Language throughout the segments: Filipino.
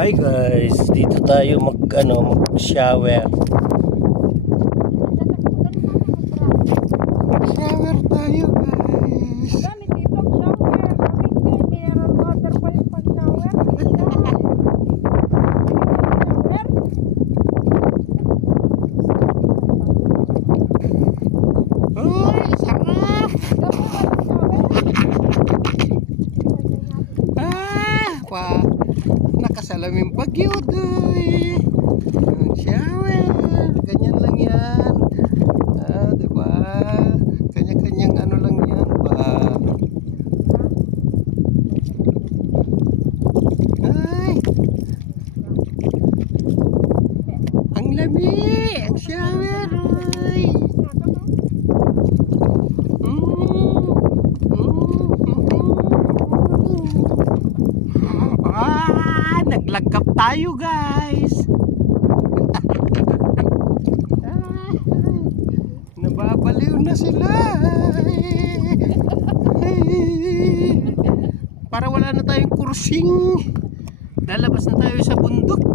Hi guys, dito tayo mag-shower. Mag-shower tayo guys. Gamit dito ang shower. Bakit mineral water pa yung pag-shower? Uy, sarap! Nakasalaming bagyo doy. Yung shower, ganyan lang yan. Diba? Kanya-kanyang ano lang yan ba? Ay! Ang lami! Ang shower! Ay! Naglagkap tayo guys. Nababaliw na sila. Para wala na tayong kursing. Lalabas na tayo sa bundok.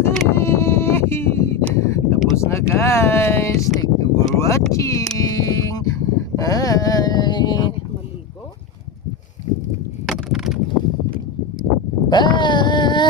Tapos na guys. Thank you for watching. Bye.